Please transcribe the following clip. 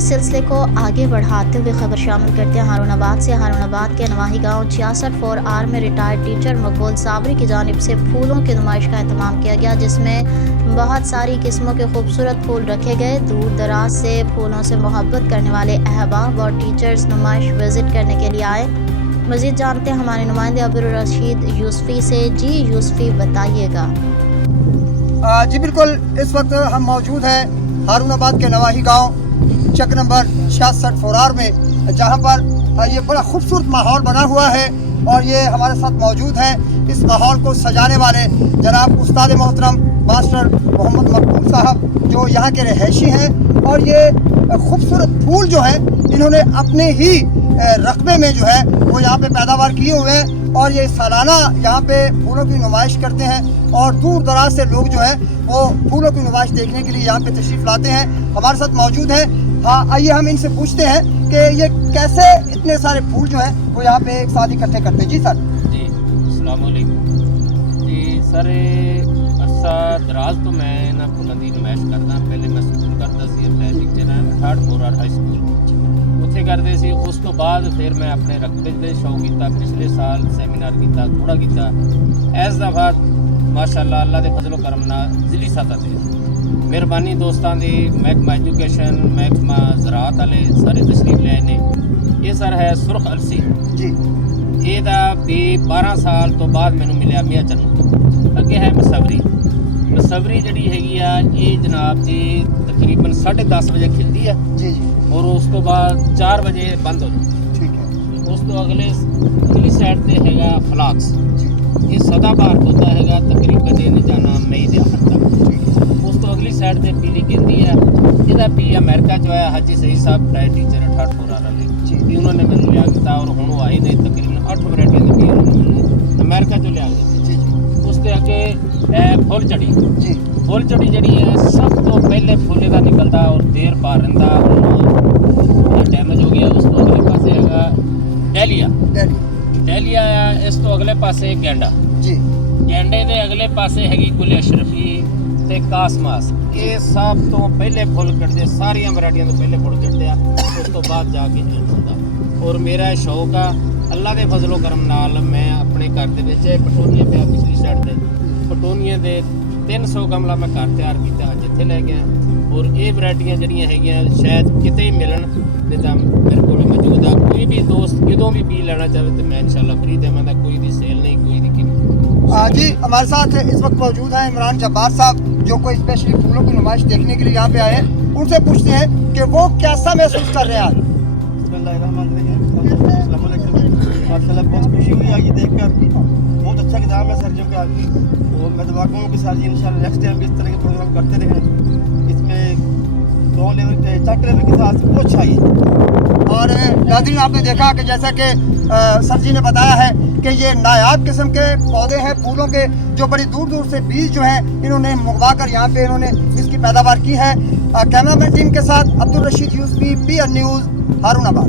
के सिलसिले को आगे बढ़ाते हुए खबर शामिल करते हैं हारूनाबाद से। हारूनाबाद के नवाही गांव 66-4R में रिटायर्ड टीचर मकबूल साबरी की जानिब से फूलों की नुमाइश का एहतमाम किया गया, जिसमें बहुत सारी किस्मों के खूबसूरत फूल रखे गए। दूर दराज से फूलों से मोहब्बत करने वाले अहबाब और टीचर्स नुमाइश विजिट करने के लिए आए। मज़ीद जानते हैं हमारे नुमाइंदे अब्दुल रशीद यूसुफी से। जी यूसुफी, बताइएगा। जी बिल्कुल, इस वक्त हम मौजूद हैं हारूनाबाद के नवाही गांव चक नंबर 66-4R में, जहां पर ये बड़ा खूबसूरत माहौल बना हुआ है और ये हमारे साथ मौजूद हैं इस माहौल को सजाने वाले जनाब उस्ताद मोहतरम मास्टर मोहम्मद मकबूल साहब, जो यहाँ के रहायशी हैं। और ये खूबसूरत फूल जो है इन्होंने अपने ही रकबे में जो है वो यहाँ पे पैदावार किए हुए हैं और ये सालाना यहाँ पे फूलों की नुमाइश करते हैं और दूर दराज से लोग जो है वो फूलों की नुमाइश देखने के लिए यहाँ पे तशरीफ़ लाते हैं। हमारे साथ मौजूद हैं। हाँ, आइए हम इनसे पूछते हैं कि ये कैसे इतने सारे फूल जो हैं वो यहाँ पे एक साथ इकट्ठे करते हैं। जी सर। जी अस्सलाम वालेकुम जी सर, अरसा दराज तो मैं ना फूलों की नुमाइश करदा। पहले मैं स्कूल करता सी, अपने टीचर 68-4R हाई स्कूल उत्थे करते सी। उस तो बाद फिर मैं अपने रकबे दे शौक किया। पिछले साल सैमीनार किया, थोड़ा किया। इस दफा माशाअल्लाह अल्लाह के फजलो करम नाल जिली सतह ते मेहरबानी दोस्तों की महकमा एजुकेशन, महकमा ज़राअत वाले सारे तशरीफ ले आए ने। ये सर है सुरख अलसी जी। ਇਹਦਾ ਵੀ 12 ਸਾਲ ਤੋਂ ਬਾਅਦ ਮੈਨੂੰ ਮਿਲਿਆ ਮਿਆਂ ਚੰਨੂ। ਅੱਗੇ ਹੈ ਮਸਵਰੀ ਜਿਹੜੀ ਹੈਗੀ ਆ, ਇਹ ਜਨਾਬ ਜੀ ਤਕਰੀਬਨ 10:30 ਵਜੇ ਖਿਲਦੀ ਆ जी जी। ਔਰ ਉਸ ਤੋਂ ਬਾਅਦ 4 ਵਜੇ ਬੰਦ ਹੋ ਜਾਂਦੀ। ठीक है। ਉਸ ਤੋਂ ਅਗਲੀ ਸਾਈਡ ਤੇ ਹੈਗਾ ਫਲਾਕਸ। जी ਇਹ ਸਦਾਬਹਾਰ ਪੌਦਾ ਹੈਗਾ, ਤਕਰੀਬਨ ਇਹਨੇ ਜਾਣਾ ਮਈ ਦੇ ਆਖਰ ਤੱਕ। ठीक है। ਉਸ ਤੋਂ ਅਗਲੀ ਸਾਈਡ ਤੇ ਪੀਲੀ ਕਹਿੰਦੀ ਆ, ਇਹਦਾ ਵੀ ਅਮਰੀਕਾ ਚ ਹੋਇਆ। ਹਾਜੀ ਸਹੀ ਸਾਹਿਬ ਰਿਟਾਇਰਡ ਟੀਚਰ 68-4R ਵਾਲੇ ਜੀ, ਉਹਨਾਂ ਨੇ ਮੈਨੂੰ ਲਿਆ ਦਿੱਤਾ ਔਰ ਹੁਣ ਉਹ ਆਏ ਨੇ ਤਕਰੀਬਨ 8 ਵੈਰਾਈਟੀ ਦੇ ਵੀ ਉਹਨਾਂ ਨੇ ਮੈਨੂੰ ਅਮਰੀਕਾ ਚੋਂ ਲਿਆ ਦਿੱਤੇ। जी जी। ਉਸ ਦੇ ਅੱਗੇ ਫੁੱਲ ਚੜੀ जी। ਫੁੱਲ ਚੜੀ ਜਿਹੜੀ ਹੈ ਸਭ ਤੋਂ ਪਹਿਲੇ ਫੁੱਲੇ ਦਾ ਨਿਕਲਦਾ ਔਰ ਦੇਰ ਪਾ ਰਹਿੰਦਾ, ਉਹਦਾ ਡੈਮੇਜ ਹੋ ਗਿਆ। ਉਸ ਤੋਂ ਅਗਲੇ ਪਾਸੇ ਹੈਗਾ ਡੈਲੀਆ ਆ। ਇਸ ਤੋਂ ਅਗਲੇ ਪਾਸੇ ਗੈਂਡਾ जी। ਗੈਂਡੇ ਦੇ ਅਗਲੇ ਪਾਸੇ ਹੈਗੀ ਗੁਲ ਅਸ਼ਰਫੀ ਤੇ ਕਾਸਮਾਸ। ਇਹ ਸਭ ਤੋਂ ਪਹਿਲੇ ਫੁੱਲ ਕੱਢਦੇ, ਸਾਰੀਆਂ ਵੈਰਾਈਟੀਆਂ ਤੋਂ ਪਹਿਲੇ ਫੁੱਲ ਕੱਢਦੇ ਆ। ਉਸ ਤੋਂ ਬਾਅਦ ਜਾ ਕੇ ਐਂਡ ਹੁੰਦਾ। ਔਰ ਮੇਰਾ ਸ਼ੌਕ ਆ ਅੱਲਾ ਦੇ ਫਜ਼ਲੋ ਕਰਮ ਨਾਲ, ਮੈਂ ਆਪਣੇ ਘਰ ਦੇ ਵਿੱਚ ਪਟੋਨੀਆ ਪਿਆ ਪਿਛਲੀ ਸਾਈਡ ਤੇ, ਪਟੋਨੀਆ ਦੇ 300 ਗਮਲਾ ਮੈਂ ਘਰ ਤਿਆਰ ਕੀਤਾ, ਜਿੱਥੇ ਲੈ ਗਿਆ। ਔਰ ਇਹ ਵੈਰਾਈਟੀਆਂ ਜਿਹੜੀਆਂ ਹੈਗੀਆਂ ਸ਼ਾਇਦ ਕਿਤੇ ਹੀ ਮਿਲਣ, ਨਹੀਂ ਤਾਂ ਮੇਰੇ ਕੋਲ ਮੌਜੂਦ ਆ। ਕੋਈ ਵੀ ਦੋਸਤ ਜਦੋਂ ਵੀ ਬੀ ਲੈਣਾ ਚਾਹੇ तो मैं इंशाल्लाह फ्री देवांगा। कोई दी सेल नहीं, कोई दी कीमत। जी, हमारे साथ इस वक्त मौजूद हैं इमरान जब्बार साहब, जो कोई स्पेशली फूलों की नुमाइश देखने के लिए यहाँ पे आए हैं। उनसे पूछते हैं कि वो कैसा महसूस कर रहे हैं आज। माशाल्लाह बहुत खुशी हुई आज ये देखकर। बहुत अच्छा किताब है सर जो कि आपकी, और मैं दुआ करूँ कि सर जी इंशाल्लाह नेक्स्ट टाइम भी इस तरह के प्रोग्राम करते रहें। इसमें 2 लेवल के 4 लेवल के साथ बहुत अच्छा है। और नाज़रीन, आपने देखा कि जैसा कि सर जी ने बताया है कि ये नायाब किस्म के पौधे हैं फूलों के, जो बड़ी दूर दूर से बीज जो हैं इन्होंने मंगवा कर यहाँ पे इन्होंने इसकी पैदावार की है। कैमरामैन टीम के साथ अब्दुल रशीद यूसुफी, PN न्यूज़, हारूनाबाद।